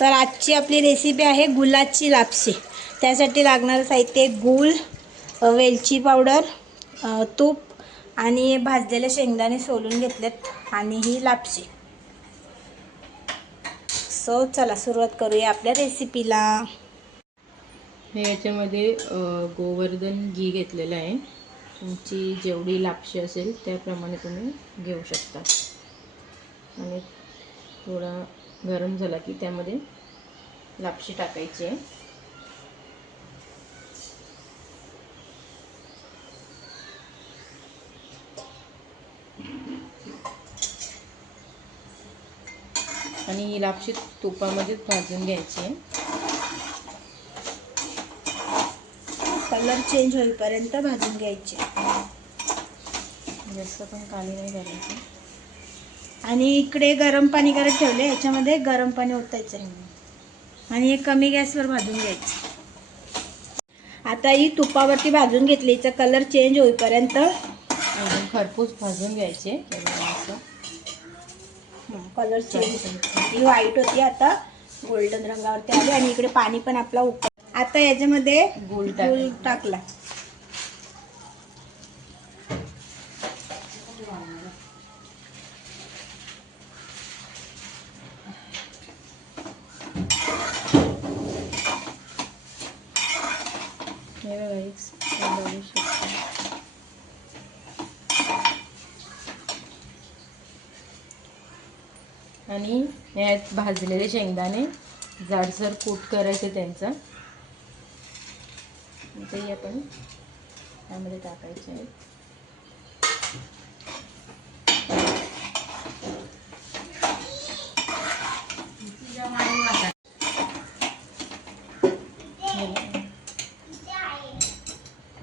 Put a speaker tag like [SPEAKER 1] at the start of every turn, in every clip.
[SPEAKER 1] तर आजची आपली रेसिपी आहे गुलाची लापशी. त्यासाठी लागणारं साहित्य गूळ वेलची पावडर तूप आणि भाजलेले शेंगदाणे सोलून घेतलेत आणि ही लापशी. सो चला सुरुवात करूया आपल्या रेसिपीला
[SPEAKER 2] याच्यामध्ये गोवर्धन घी घेतलेलं आहे. तुमची जेवढी लापशी असेल त्याप्रमाणे तुम्ही घेऊ शकता. आणि थोडा गरम झाला की त्यामध्ये लापशी टाकायची आहे. आणि ही लापशी तुपामध्येच भाजून घ्यायची आहे.
[SPEAKER 1] कलर चेंज होईपर्यंत भाजून घ्यायचे.
[SPEAKER 2] जास्त पण काळी नाही करायची
[SPEAKER 1] आणि इकडे गरम पाणी करत ठेवले याच्यामध्ये गरम पाणी ओतायचं आहे. आणि हे कमी गॅसवर भाजून घ्यायचं. आता ही तुपावरती भाजून घेतली हिचा कलर चेंज होईपर्यंत
[SPEAKER 2] खरपूस भाजून घ्यायचे.
[SPEAKER 1] कलर चेंज ही व्हाईट होती आता गोल्डन रंगावरती आली आणि इकडे पाणी पण आपला उकळ आता याच्यामध्ये
[SPEAKER 2] गूळ
[SPEAKER 1] गूळ
[SPEAKER 2] टाकायचं.
[SPEAKER 1] टाकला
[SPEAKER 2] हे बघा एक स्पून बघू शकता. आणि यात भाजलेले शेंगदाणे जाडसर कूट करायचे त्यांचा. तेही आपण त्यामध्ये टाकायचे आहेत.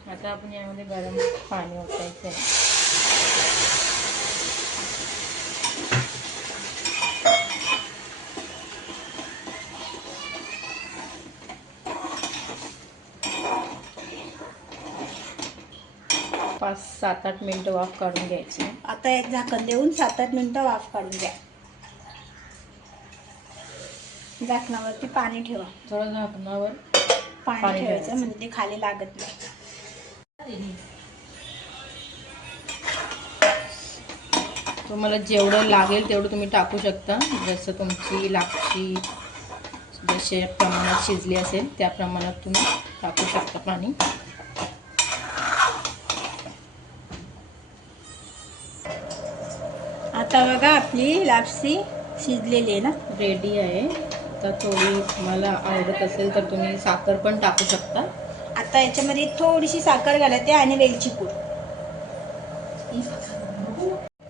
[SPEAKER 2] आता आपण यामध्ये गरम पाणी ओतायचं आहे. पाच सात आठ मिनटं वाफ काढून घ्यायची.
[SPEAKER 1] आता एक झाकण देऊन सात आठ मिनिटं वाफ काढून घ्या. झाकणावरती पाणी ठेवा.
[SPEAKER 2] थोडं झाकणावर
[SPEAKER 1] पाणी
[SPEAKER 2] पाणी
[SPEAKER 1] ठेवायचं. म्हणजे ते खाली लागत नाही.
[SPEAKER 2] तुम्हाला जेवढं लागेल तेवढं तुम्ही टाकू शकता. जसं तुमची लापशी जसे प्रमाणात शिजली असेल त्या प्रमाणात तुम्ही टाकू शकता पाणी.
[SPEAKER 1] आता बघा आपली लापसी शिजलेली आहे ना?
[SPEAKER 2] रेडी आहे. तर थोडी तुम्हाला आवडत असेल तर तुम्ही साखर पण टाकू शकता.
[SPEAKER 1] आता याच्यामध्ये थोडीशी साखर घालायची आणि वेलची पूड.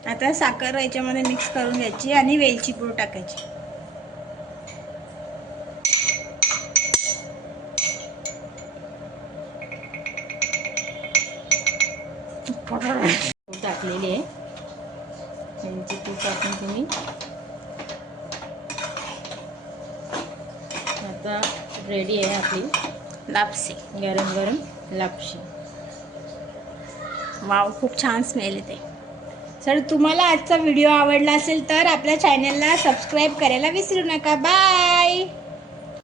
[SPEAKER 1] आता साखर याच्यामध्ये मिक्स करून घ्यायची आणि वेलची पूड टाकायची.
[SPEAKER 2] टाकलेली आहे. त्यांची तूप टाकून तुम्ही. आता रेडी आहे आपली.
[SPEAKER 1] लापसी.
[SPEAKER 2] गरम गरम लापशी.
[SPEAKER 1] वाव खूप छान स्मेल येते. सर तुम्हाला आजचा व्हिडिओ आवडला असेल तर आपल्या चॅनलला सबस्क्राईब करायला विसरू नका. बाय